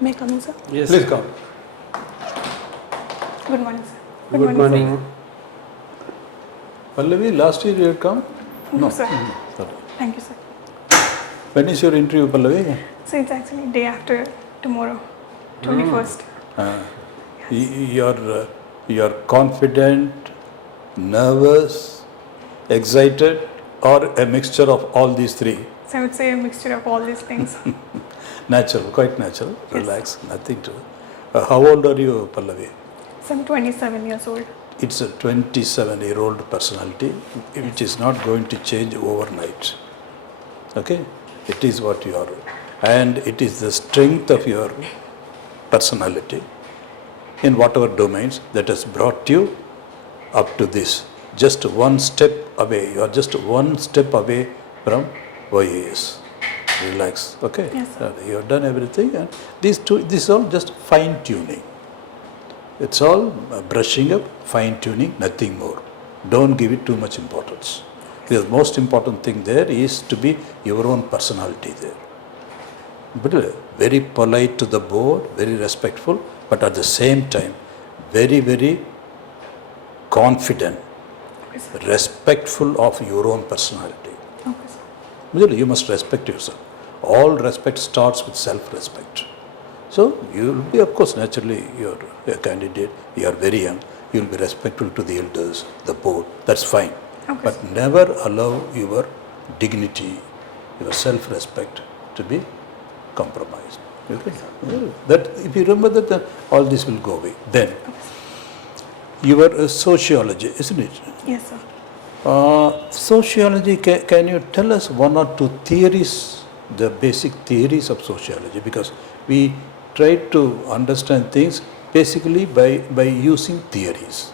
May I come in, sir? Yes. Please come. Good morning, sir. Good morning. Pallavi, last year you had come? No, sir. Sorry. Thank you, sir. When is your interview, Pallavi? So it's actually day after tomorrow, 21st. You're confident, nervous, excited, or a mixture of all these three? So I would say a mixture of all these things. Natural, quite natural. Yes. Relax, nothing to. How old are you, Pallavi? So I'm 27 years old. It's a 27-year-old personality, which is not going to change overnight. Okay? It is what you are. And it is the strength of your personality in whatever domains that has brought you up to this. Just one step away. You are just one step away from OAS. Relax. Okay? Yes, sir. You have done everything. And this is all just fine-tuning. It's all brushing up, fine-tuning, nothing more. Don't give it too much importance. The most important thing there is to be your own personality there. But very polite to the board, very respectful, but at the same time, very, very confident, respectful of your own personality. Okay, sir. You must respect yourself. All respect starts with self-respect. So you will be, of course, naturally, you're a candidate, you are very young, you will be respectful to the elders, the board, that's fine. Okay, But never allow your dignity, your self-respect to be compromised. Okay? That, if you remember that, then all this will go away. Then, your sociology, isn't it? Yes, sir. Sociology, can you tell us one or two theories, the basic theories of sociology? Because we try to understand things basically by using theories,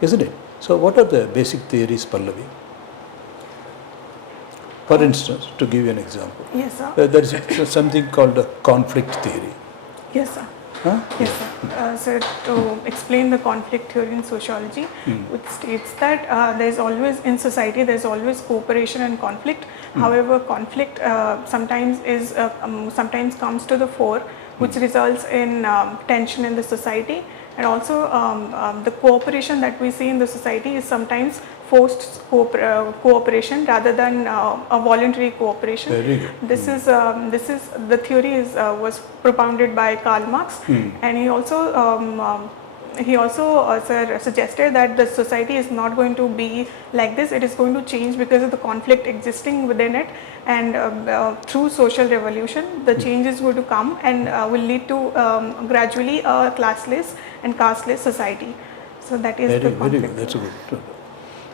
isn't it? So what are the basic theories, Pallavi? For instance, to give you an example, Yes, sir. there is something called a conflict theory. Yes, sir. Huh? Yes, sir. So to explain the conflict theory in sociology, which states that there is always in society there is always cooperation and conflict. However, conflict sometimes comes to the fore, which results in tension in the society, and also the cooperation that we see in the society is sometimes forced cooperation rather than a voluntary cooperation. Very good. This is the theory was propounded by Karl Marx, and he also suggested that the society is not going to be like this. It is going to change because of the conflict existing within it, and through social revolution, the change is going to come and will lead to gradually a classless and casteless society. So that is the conflict. Very good. That's a good.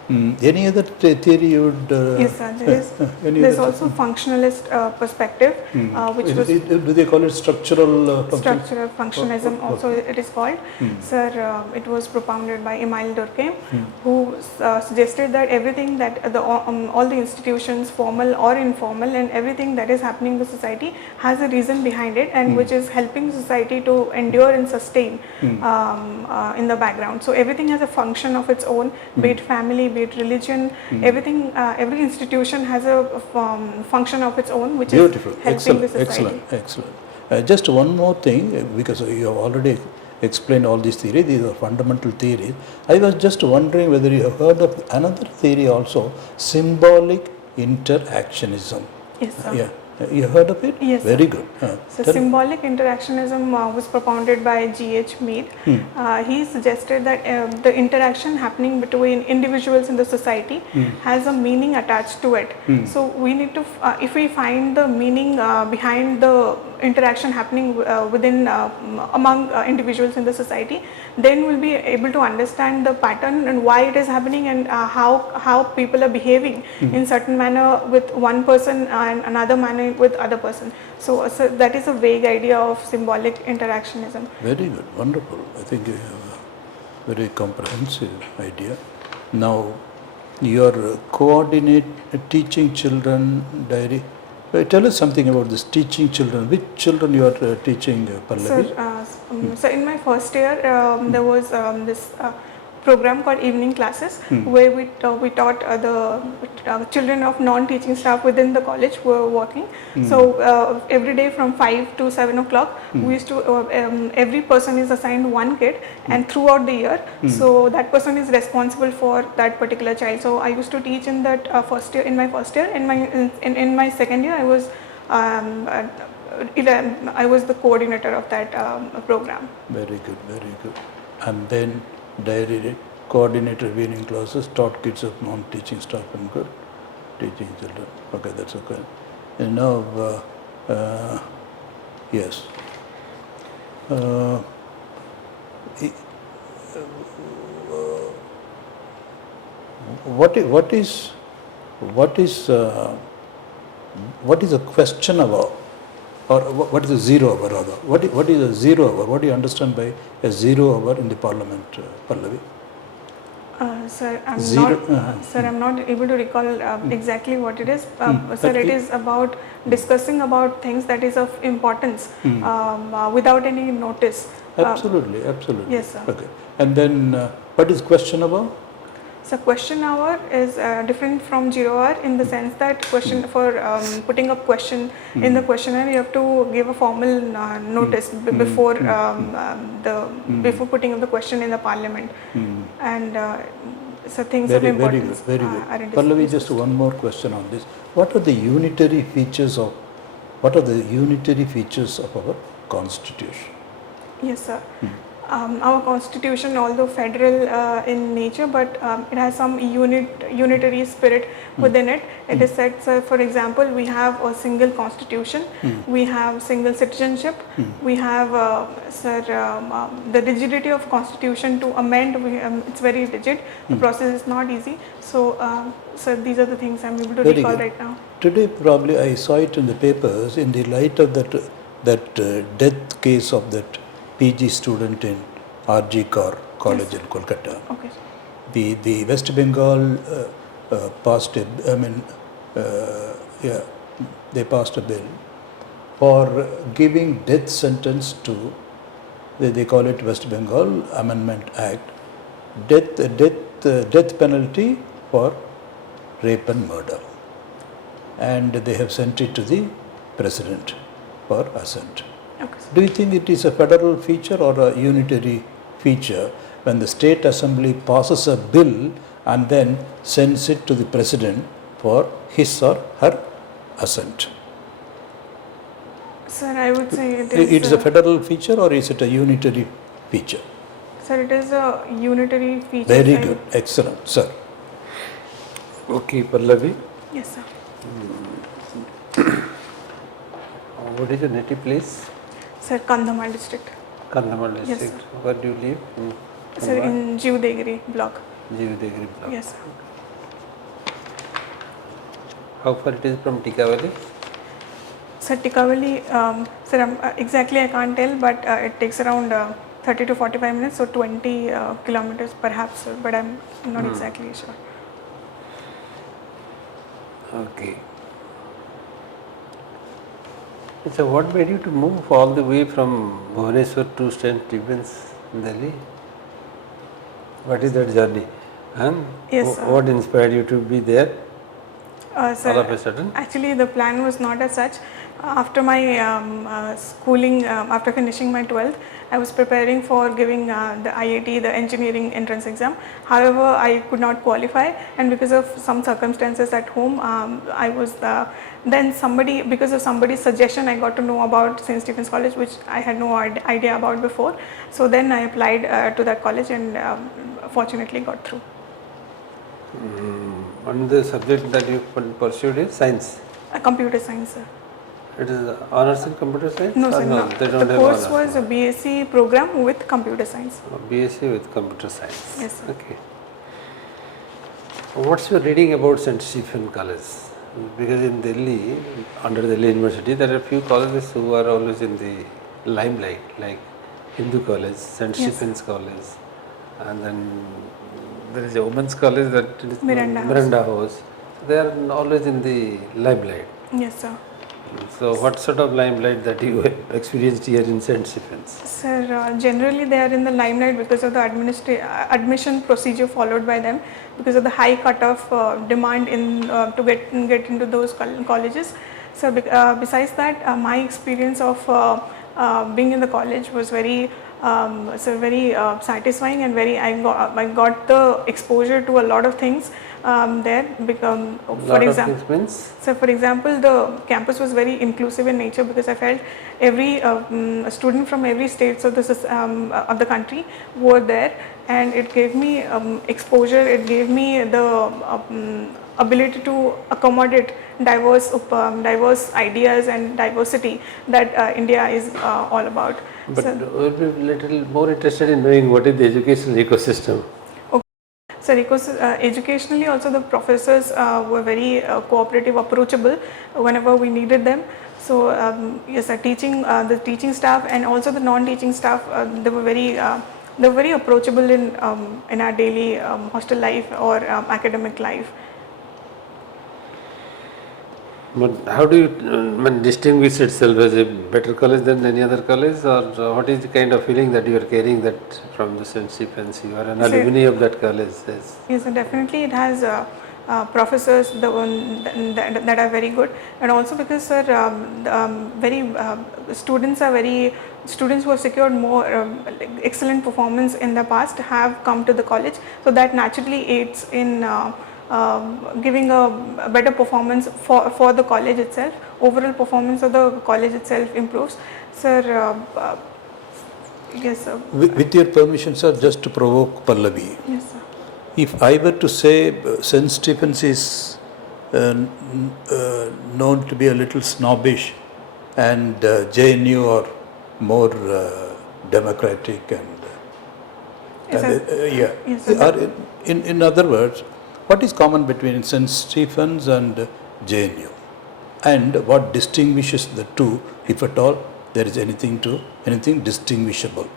Any other theory you would? Yes, sir. There is also functionalist perspective, which was do they call it structural? structural functionalism. Also, it is called. Sir, it was propounded by Emile Durkheim, who suggested that everything that all the institutions, formal or informal, and everything that is happening in the society has a reason behind it, and which is helping society to endure and sustain in the background. So everything has a function of its own, be it family, be it religion, everything, every institution has a function of its own, which Beautiful. is helping the society. Excellent. Just one more thing, because you have already explained all these theories, these are fundamental theories. I was just wondering whether you have heard of another theory also, symbolic interactionism. Yes, sir. Yeah. You heard of it? Yes, sir. Very good. So symbolic interactionism was propounded by G.H. Mead. He suggested that the interaction happening between individuals in the society has a meaning attached to it. So we need to, if we find the meaning behind the interaction happening within among individuals in the society, then we'll be able to understand the pattern and why it is happening, and how people are behaving in certain manner with one person and another manner with other person. So that is a vague idea of symbolic interactionism. Very good, wonderful. I think you have a very comprehensive idea. Now, your coordinate teaching children diary. Tell us something about this teaching children. Which children you are teaching, Pallavi? So in my first year, there was this program called evening classes, where we taught the children of non-teaching staff within the college who were working. So every day from 5 to 7 o'clock, we used to every person is assigned one kid, and throughout the year, so that person is responsible for that particular child. So I used to teach in that first year. In my first year, in my second year, I was the coordinator of that program. Very good, very good. And then diary coordinator evening classes, taught kids of non-teaching staff and good teaching children. Okay, that's okay. And now, yes. What is a question about, or what is a 0 hour rather? What is a 0 hour? What do you understand by a 0 hour in the Parliament, Pallavi? Sir, I'm not able to recall exactly what it is. Sir, it is about discussing about things that is of importance without any notice. Absolutely, absolutely. Yes, sir. Okay. And then what is question about? So question hour is different from 0 hour in the sense that question for putting up question in the questionnaire, you have to give a formal notice before before putting up the question in the Parliament, and so things of importance. Very good, very good. Pallavi, just one more question on this. What are the unitary features of our Constitution? Yes, sir. Our constitution, although federal in nature, but it has some unitary spirit within it. It is said, sir, for example, we have a single constitution, we have single citizenship, we have, the rigidity of constitution to amend, it's very rigid, the process is not easy. So, sir, these are the things I'm able to recall right now. Today, probably I saw it in the papers in the light of that death case of that PG student in RG Kaur College in Kolkata. Okay. The West Bengal passed they passed a bill for giving death sentence to, they call it West Bengal Amendment Act, death penalty for rape and murder, and they have sent it to the President for assent. Okay. Do you think it is a federal feature or a unitary feature when the State Assembly passes a bill and then sends it to the President for his or her assent? Sir, I would say it is a federal feature or is it a unitary feature? Sir, it is a unitary feature. Very good, excellent, sir. Okay, Pallavi. Yes, sir. What is your native place? Sir, Kandhamal district. Kandhamal district. Yes, sir. Where do you live? Sir, in Jivdegiri block. Jivdegiri block. Yes, sir. How far it is from Tikavali? Sir, Tikavali, sir, exactly I can't tell, but it takes around 30 to 45 minutes, so 20 kilometers perhaps, sir, but I'm not exactly sure. Okay. So what made you to move all the way from Bhubaneswar to St. Stephen's, Delhi? What is that journey? And Yes, sir. what inspired you to be there Sir, all of a sudden? actually the plan was not as such. After my schooling, after finishing my 12th, I was preparing for giving the IIT, the engineering entrance exam. However, I could not qualify, and because of some circumstances at home, I was then because of somebody's suggestion, I got to know about St. Stephen's College, which I had no idea about before. So then I applied to that college and fortunately got through. And the subject that you pursued is science? Computer science, sir. It is honors in computer science? No, sir, no. They don't The have course honors. was a BSc program with computer science. BSc with computer science. Yes, sir. Okay. What's your reading about St. Stephen's College? Because in Delhi, under Delhi University, there are few colleges who are always in the limelight, like Hindu College, St. Yes. Stephen's College, and then there is a women's college that is Miranda House. Miranda House. They are always in the limelight. Yes, sir. So what sort of limelight that you experienced here in St. Stephen's? Sir, generally they are in the limelight because of the admission procedure followed by them, because of the high cutoff demand in to get into those colleges. So besides that, my experience of being in the college was very satisfying, and I got the exposure to a lot of things there. For example, so for example, the campus was very inclusive in nature, because I felt every student from every state of the country were there, and it gave me exposure. It gave me the ability to accommodate diverse ideas and diversity that India is all about. But we'll be a little more interested in knowing what is the educational ecosystem. So educationally also the professors were very cooperative, approachable whenever we needed them. So yes, the teaching staff and also the non-teaching staff, they were very approachable in our daily hostel life or academic life. But how do you distinguish itself as a better college than any other college, or what is the kind of feeling that you are carrying that from the St. Stephen's? You are an alumni of that college. Yes, definitely it has professors that are very good, and also because sir, students who have secured more excellent performance in the past have come to the college, so that naturally aids in giving a better performance for the college itself. Overall performance of the college itself improves. Sir, yes sir. With your permission, sir, just to provoke Pallavi. Yes sir. If I were to say St. Stephen's is known to be a little snobbish, and JNU are more democratic and in other words, what is common between St. Stephen's and JNU, and what distinguishes the two, if at all there is anything distinguishable?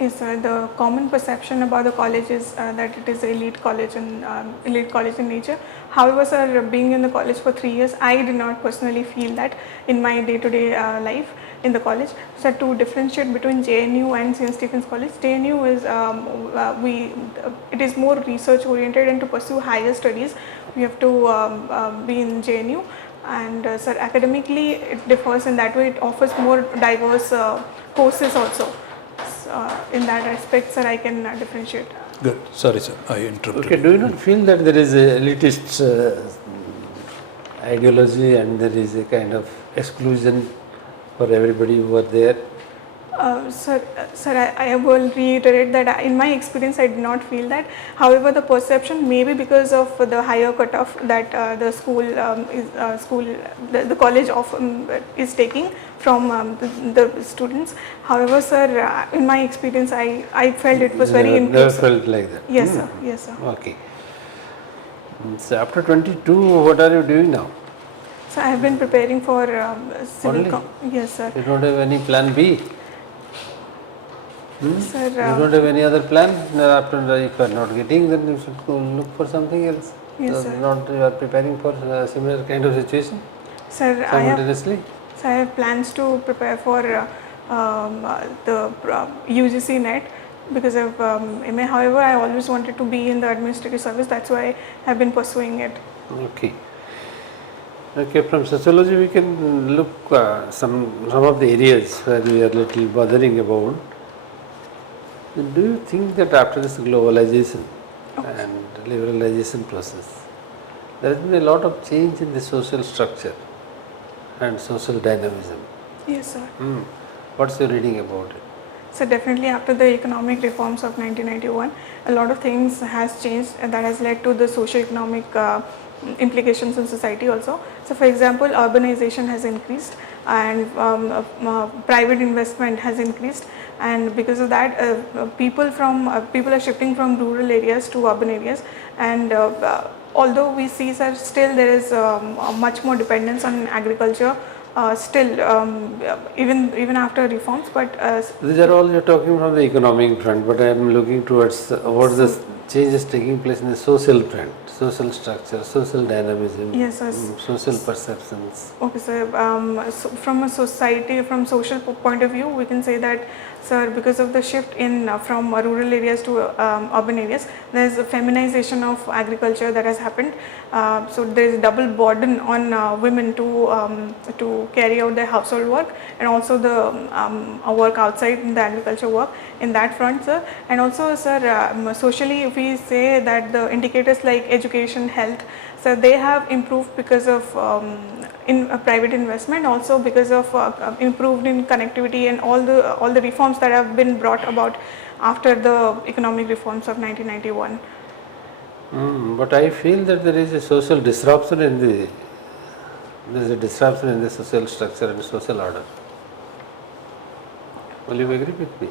Yes, sir. The common perception about the college is that it is an elite college in nature. However, sir, being in the college for 3 years, I did not personally feel that in my day-to-day life in the college. So to differentiate between JNU and St. Stephen's College, JNU is it is more research oriented, and to pursue higher studies, we have to be in JNU. And sir, academically, it differs in that way. It offers more diverse courses also. In that aspect, sir, I can differentiate. Good. Sorry, sir, I interrupted. Okay, do you not feel that there is a elitist ideology and there is a kind of exclusion for everybody who are there? Sir, I will reiterate that in my experience, I did not feel that. However, the perception may be because of the higher cutoff that the college is taking from the students. However, sir, in my experience, I felt it was very inclusive. Never felt like that? Yes, sir. Yes, sir. Okay. So after 22, what are you doing now? So I have been preparing for civil. Yes, sir. You don't have any plan B? Sir, you don't have any other plan? After, if you are not getting, then you should go look for something else. Yes, sir. You are preparing for a similar kind of situation? Sir, simultaneously? I have plans to prepare for the UGC NET because of MA. However, I always wanted to be in the administrative service. That's why I have been pursuing it. Okay. Okay, from sociology we can look some of the areas where we are little bothering about. Do you think that after this globalization and liberalization process, there has been a lot of change in the social structure and social dynamism? Yes, sir. What's your reading about it? So definitely after the economic reforms of 1991, a lot of things has changed, and that has led to the socio-economic implications in society also. So for example, urbanization has increased, and private investment has increased, and because of that people are shifting from rural areas to urban areas, and although we see that still there is much more dependence on agriculture even after reforms, but these are all you're talking from the economic front, but I am looking towards what is the changes taking place in the social front, social structure, social dynamism, Yes, sir. social perceptions. Okay, sir. So from a society, from social point of view, we can say that, sir, because of the shift in from rural areas to urban areas, there is a feminization of agriculture that has happened. So there is double burden on women to carry out their household work and also the work outside in the agriculture work in that front, sir. And also, sir, socially, if we say that the indicators like education, health, so they have improved because of in private investment, also because of improved in connectivity and all the reforms that have been brought about after the economic reforms of 1991. But I feel that there is a social disruption in the social structure and social order. Will you agree with me?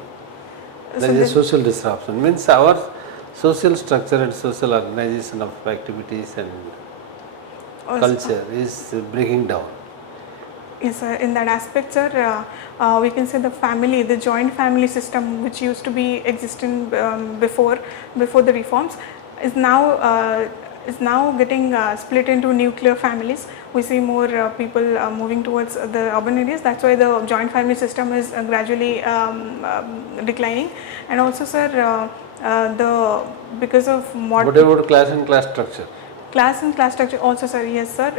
There is a social disruption, means our social structure and social organization of activities and culture is breaking down. Yes, sir. In that aspect, sir, we can say the joint family system, which used to be existing before the reforms, is now getting split into nuclear families. We see more people moving towards the urban areas. That's why the joint family system is gradually declining. And also, sir, because of What about class and class structure? Class and class structure also, sir. Yes, sir.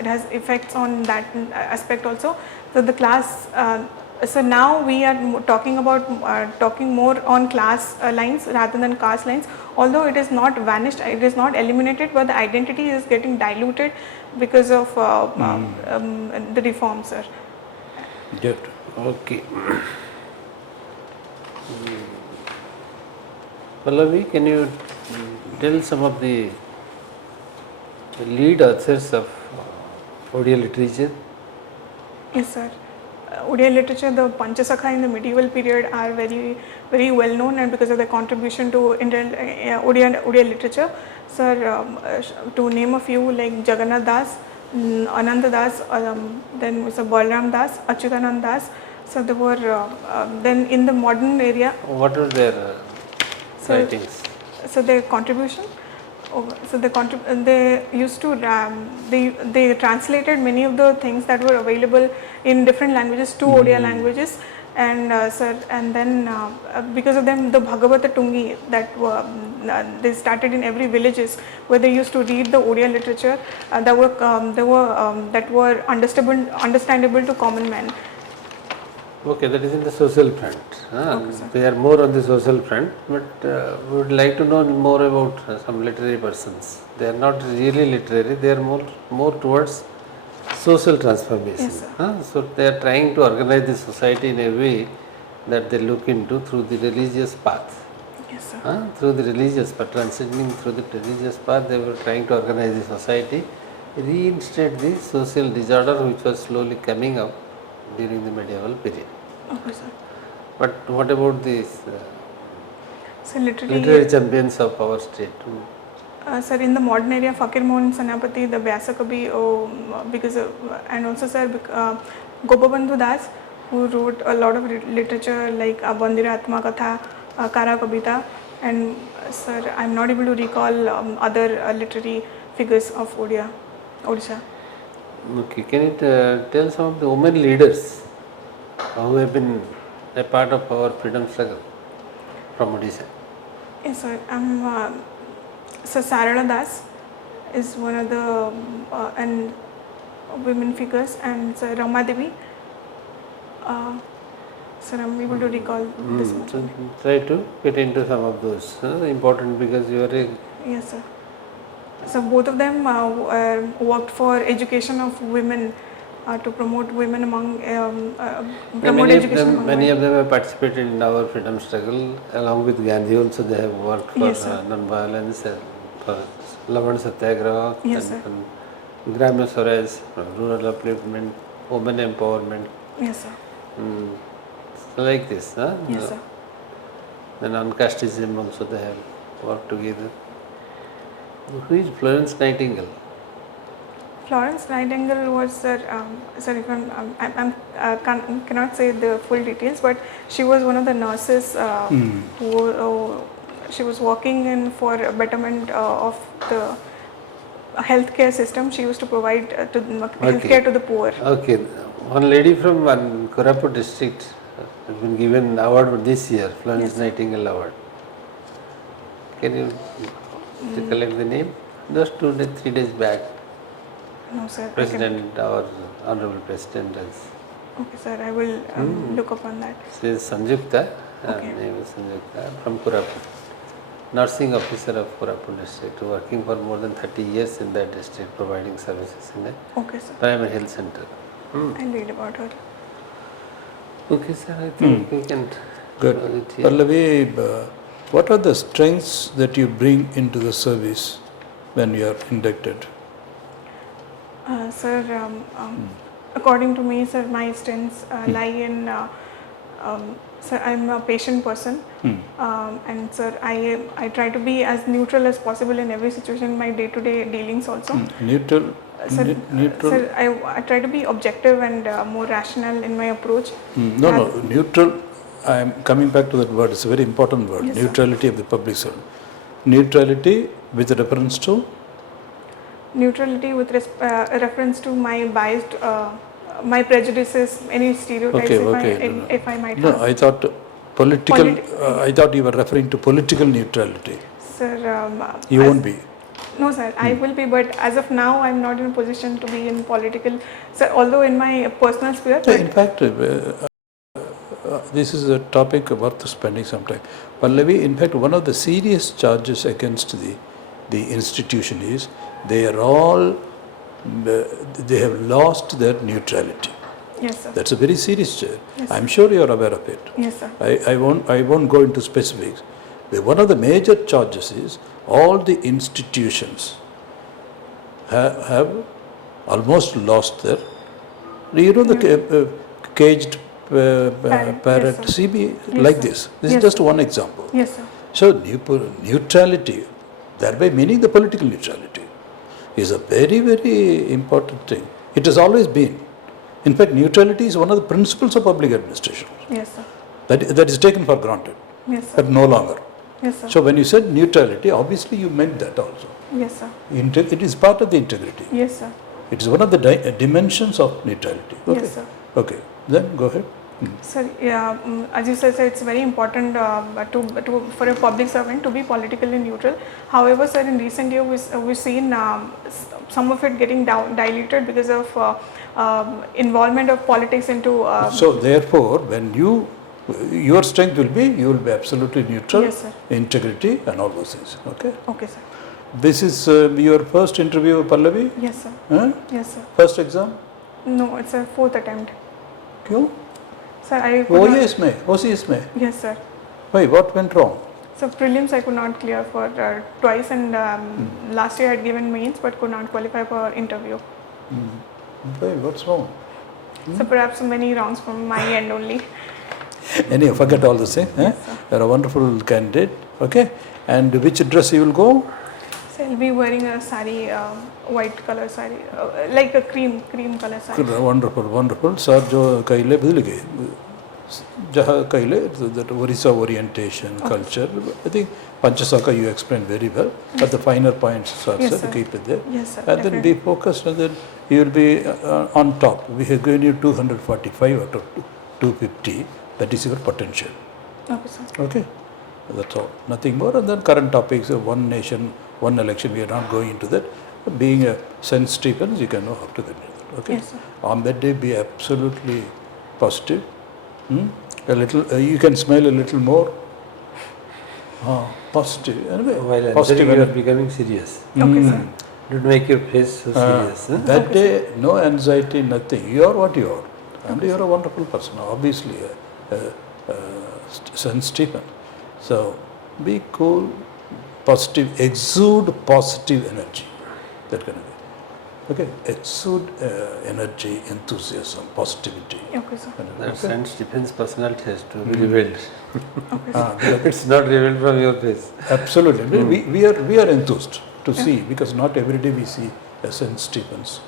It has effects on that aspect also. So the class. So now we are talking more on class lines rather than caste lines. Although it is not vanished, it is not eliminated, but the identity is getting diluted because of the reform, sir. Good. Okay. Pallavi, can you tell some of the lead authors of Odia literature? Yes, sir. Odia literature, the Panchasakha in the medieval period are very, very well known, and because of their contribution to Odia literature, sir, to name a few like Jagannath Das, Ananda Das, then Mr. Balram Das, Achyutanand Das. So there were then in the modern area. What are their writings? So their contribution. So they used to they translated many of the things that were available in different languages to Odia languages, and sir, and then because of them, the Bhagavata Tungi that they started in every villages where they used to read the Odia literature that were understandable to common men. Okay, that is in the social front. Okay, they are more on the social front, but we would like to know more about some literary persons. They are not really literary, they are more towards social transformation. Yes, sir. So they are trying to organize the society in a way that they look into through the religious path. Yes, sir. Through the religious path, transitioning through the religious path, they were trying to organize the society, reinstate the social disorder which was slowly coming up during the medieval period. Okay, sir. But what about these So literary champions of our state? Sir, in the modern area, Fakir Mohan Senapati, the Vyasa Kavi, because of, and also sir, Gopabandhu Das, who wrote a lot of literature like Bandira Atma Katha, Kara Kabita, and sir, I'm not able to recall other literary figures of Odisha. Okay, can you tell some of the women leaders who have been a part of our freedom struggle from Odisha? Yes, sir. Sir, Sarada Das is one of the and women figures, and Sir Rama Devi. Sir, I'm able to recall this much. So try to get into some of those important, because you are a. Yes, sir. So both of them worked for education of women, to promote women among promote education among Many women. of them have participated in our freedom struggle along with Gandhi. Also, they have worked for Yes, sir. non-violence, for Lavan Satyagraha, Yes, sir. and Grama Swaraj, rural upliftment, women empowerment. Yes, sir. So like this, Yes, sir. Then on casteism also they have worked together. Who is Florence Nightingale? Florence Nightingale was, sir, sorry, cannot say the full details, but she was one of the nurses who she was working in for betterment of the healthcare system. She used to provide healthcare to the poor. Okay, one lady from one Koraput district has been given award this year, Florence Nightingale Award. Can you recollect the name? Just 3 days back, No, sir. President, our Honorable President has. Okay, sir. I will look upon that. She is Sanjukta, Okay. name is Sanjukta, from Koraput. Nursing officer of Koraput district, working for more than 30 years in that district, providing services in the Okay, sir. primary health center. I'll read about her. Okay, sir, I think we can Good. close it here. Pallavi, what are the strengths that you bring into the service when you are inducted? Sir, according to me, sir, my strengths lie in, sir, I'm a patient person, and sir, I try to be as neutral as possible in every situation, in my day-to-day dealings also. Neutral? Sir, Neutral? sir, I try to be objective and more rational in my approach. No, neutral. I am coming back to that word. It's a very important word. Yes, sir. Neutrality of the public servant. Neutrality with reference to? Neutrality with reference to my biased, my prejudices, any stereotypes if I might No, have. I thought political. I thought you were referring to political neutrality. Sir, You won't be. No, sir, I will be, but as of now, I'm not in a position to be in political. Sir, although in my personal sphere. In fact, this is a topic worth spending some time. Pallavi, in fact, one of the serious charges against the institution is they have lost their neutrality. Yes, sir. That's a very serious charge. Yes, I'm sure you are aware of it. Yes, sir. I won't go into specifics. One of the major charges is all the institutions have almost lost their, the caged parrot, yes, sir. CB, Yes, like sir. this. This Yes, is just sir. one example. Yes, sir. So neutrality, thereby meaning the political neutrality, is a very, very important thing. It has always been. In fact, neutrality is one of the principles of public administration. Yes, sir. That is taken for granted, Yes, sir. but no longer. Yes, sir. So when you said neutrality, obviously you meant that also. Yes, sir. It is part of the integrity. Yes, sir. It is one of the dimensions of neutrality. Okay. Yes, sir. Okay, then go ahead. Sir, yeah, as you said, sir, it's very important for a public servant to be politically neutral. However, sir, in recent years, we've seen some of it getting diluted because of involvement of politics into. So therefore, when your strength will be, you will be absolutely neutral, Yes, sir. integrity and all those things. Okay. Okay, sir. This is your first interview, Pallavi? Yes, sir. Huh? Yes, sir. First exam? No, it's a fourth attempt. क्यों? Sir, I could not, OAS में, OCS में? yes, sir. Why, what went wrong? So prelims I could not clear for twice, and last year I had given mains but could not qualify for interview. Why, what's wrong? So perhaps many rounds from my end only. Anyway, forget all the same. Yes, sir. You're a wonderful candidate. Okay. And which dress you will go? So I'll be wearing a sari, white color sari, like a cream color sari. Wonderful, wonderful. Sir, जो कहिले बदल गए, जहाँ कहिले that Odisha orientation, culture. I think Panchasaka you explained very well. But the finer points, sir, Yes, sir. keep it there. Yes, sir. And then be focused, and then you will be on top. We have given you 245 out of 250. That is your potential. Okay, sir. Okay, that's all. Nothing more. And then current topics of one nation, one election. We are not going into that. Being a St. Stephen's, you can know how to get it. Okay. Yes, sir. On that day, be absolutely positive. A little. You can smile a little more. Positive. Anyway, While positive. answering, you are becoming serious. Okay, sir. Don't make your face so serious. Huh? That day, no anxiety, nothing. You are what you are. And you are a wonderful person. Obviously, St. Stephen. So, be cool, positive, exude positive energy. That kind of thing. Okay, exude energy, enthusiasm, positivity. Okay, sir. That St. Stephen's personality has to be revealed. Okay, sir. It's not revealed from your face. Absolutely. We are enthused to see, because not every day we see St. Stephen's.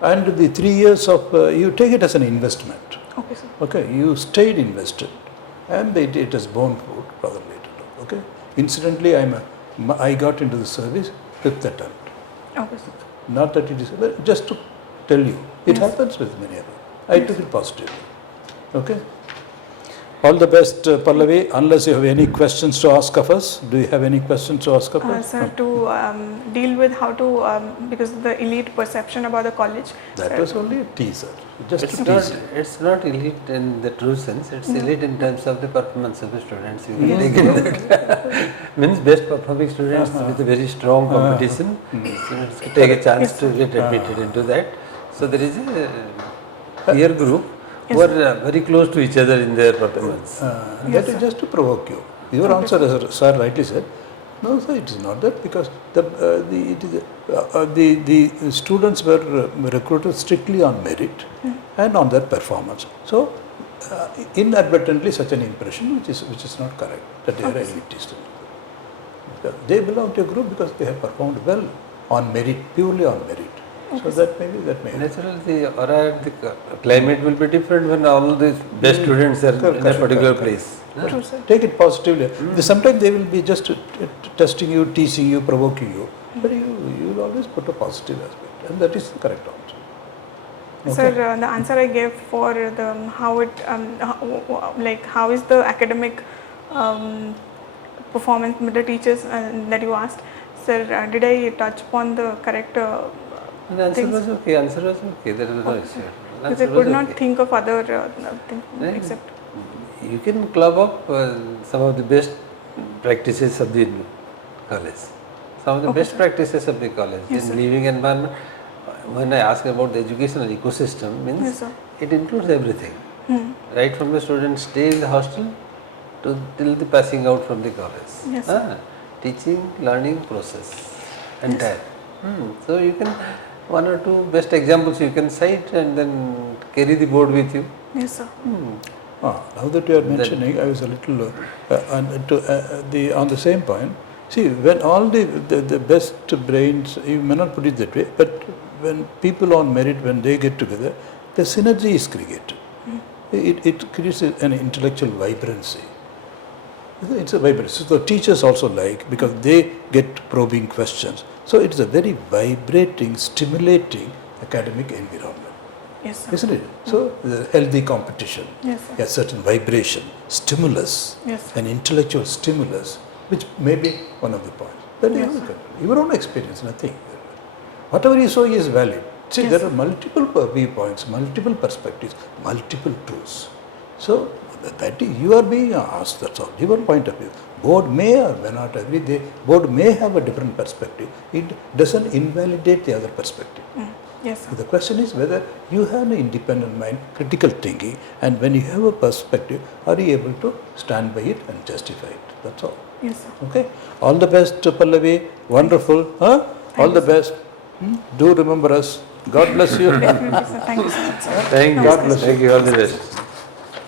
And the 3 years of, you take it as an investment. Okay, sir. Okay, you stayed invested, and it has borne fruit rather later. Okay, Incidentally, I got into the service 5th attempt. Okay, sir. Not that it is, but just to tell you, it happens with many of them. I took it positively. Okay? All the best, Pallavi. Unless you have any questions to ask of us, do you have any questions to ask of us? Sir, to deal with how to, because the elite perception about the college. That sir, was only a teaser, just It's a not, teaser. it's not elite in the true sense, it's elite in terms of the performance of the students. You can take it that. Means best performing students with a very strong competition, students take a chance to get admitted into that. So there is a peer group who are very close to each other in their performance. That is just to provoke you. Your answer, as sir rightly said, no, sir, it is not that, because the students were recruited strictly on merit and on their performance. So, inadvertently, such an impression which is not correct, that they are elitist. They belong to a group because they have performed well on merit, purely on merit. So that may be. Naturally, the climate will be different when all the best students are in a particular place. True, sir. Take it positively. Sometimes they will be just testing you, teasing you, provoking you, but you will always put a positive aspect, and that is the correct answer. Sir, the answer I gave for the how it how is the academic performance with the teachers that you asked, sir, did I touch upon the correct The answer things? was okay. Answer was okay. There is no issue. Because I Answer could was not okay. think of other things Yeah. except. You can club up some of the best practices of the college. Some of the best practices of the college Yes, in sir. living environment. When I ask about the educational ecosystem, means Yes, sir. it includes everything, right from the student stay in the hostel to till the passing out from the college. Yes, sir. Teaching, learning process, entire. So you can one or two best examples you can cite and then carry the board with you. Yes, sir. Now that you are mentioning, I was a little on the same point. See, when all the best brains, you may not put it that way, but when people on merit, when they get together, the synergy is created. It creates an intellectual vibrancy. It's a vibrancy. So the teachers also like, because they get probing questions. So it's a very vibrating, stimulating academic environment. Yes, sir. Isn't it? So, the healthy competition, Yes, sir. a certain vibration, stimulus, Yes, sir. an intellectual stimulus, which may be one of the points. Then you look at your own experience, nothing. Whatever you say is valid. See, Yes, there sir. are multiple viewpoints, multiple perspectives, multiple truths. So, that is, you are being asked, that's all, your point of view. Board may or may not agree, board may have a different perspective. It doesn't invalidate the other perspective. Yes, sir. The question is whether you have an independent mind, critical thinking, and when you have a perspective, are you able to stand by it and justify it? That's all. Yes, sir. Okay. All the best, Pallavi. Wonderful. All the best. Do remember us. God bless you. Definitely, sir. Thank you so much, sir. Thank you. Namaste. Thank you. All the best.